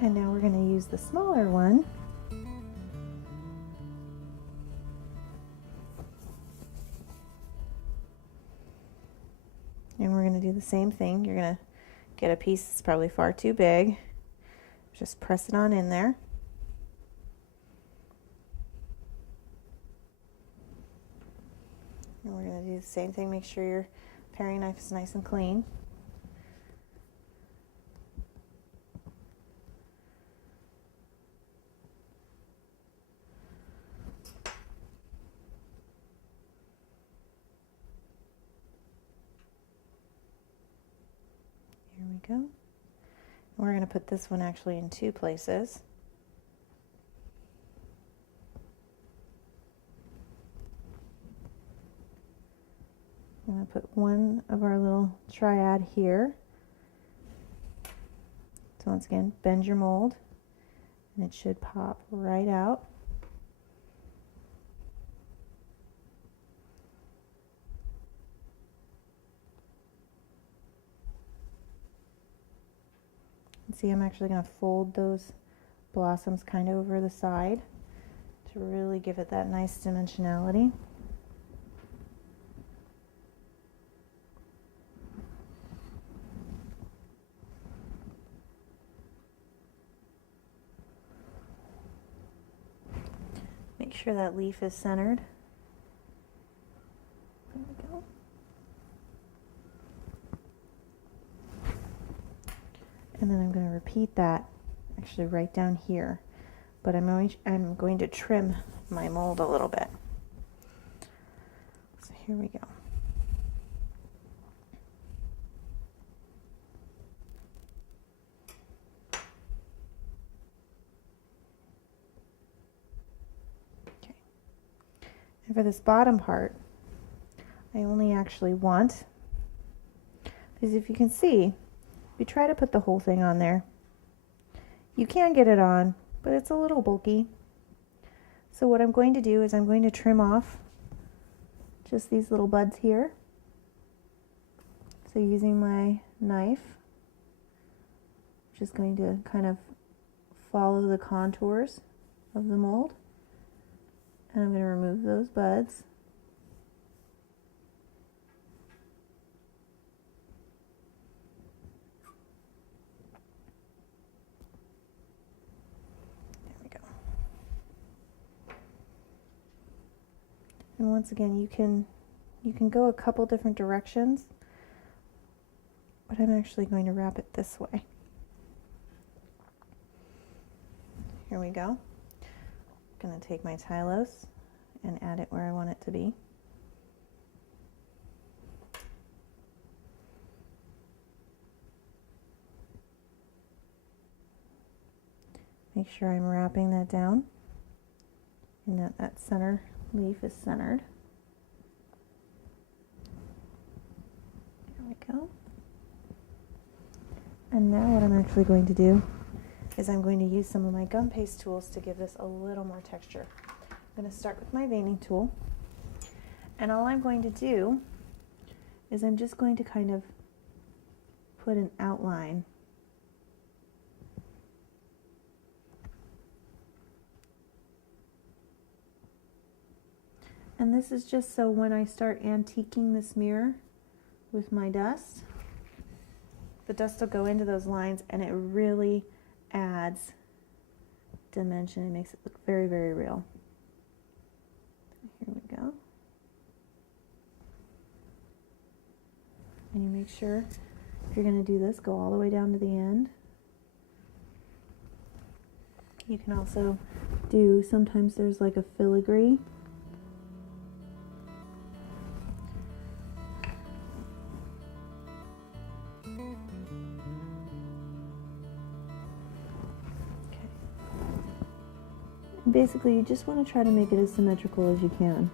And now we're going to use the smaller one. And we're going to do the same thing. You're going to get a piece that's probably far too big. Just press it on in there. And we're going to do the same thing. Make sure your paring knife is nice and clean. Here we go. And we're going to put this one actually in two places. I'm going to put one of our little triad here. So once again, bend your mold and it should pop right out. And see, I'm actually going to fold those blossoms kind of over the side to really give it that nice dimensionality. Make sure that leaf is centered. There we go. And then I'm going to repeat that actually right down here. But I'm going to trim my mold a little bit. So here we go. And for this bottom part, I only actually want, because if you can see, if you try to put the whole thing on there, you can get it on, but it's a little bulky. So what I'm going to do is I'm going to trim off just these little buds here. So using my knife, I'm just going to kind of follow the contours of the mold. And I'm going to remove those buds. There we go. And once again, you can go a couple different directions, but I'm actually going to wrap it this way. Here we go. I'm going to take my Tylose and add it where I want it to be. Make sure I'm wrapping that down and that center leaf is centered. There we go. And now what I'm actually going to do is I'm going to use some of my gum paste tools to give this a little more texture. I'm going to start with my veining tool, and all I'm going to do is I'm just going to kind of put an outline. And this is just so when I start antiquing this mirror with my dust, the dust will go into those lines and it really adds dimension. It makes it look very, very real. Here we go. And you make sure, if you're going to do this, go all the way down to the end. You can also do, sometimes there's like a filigree. Basically, you just want to try to make it as symmetrical as you can.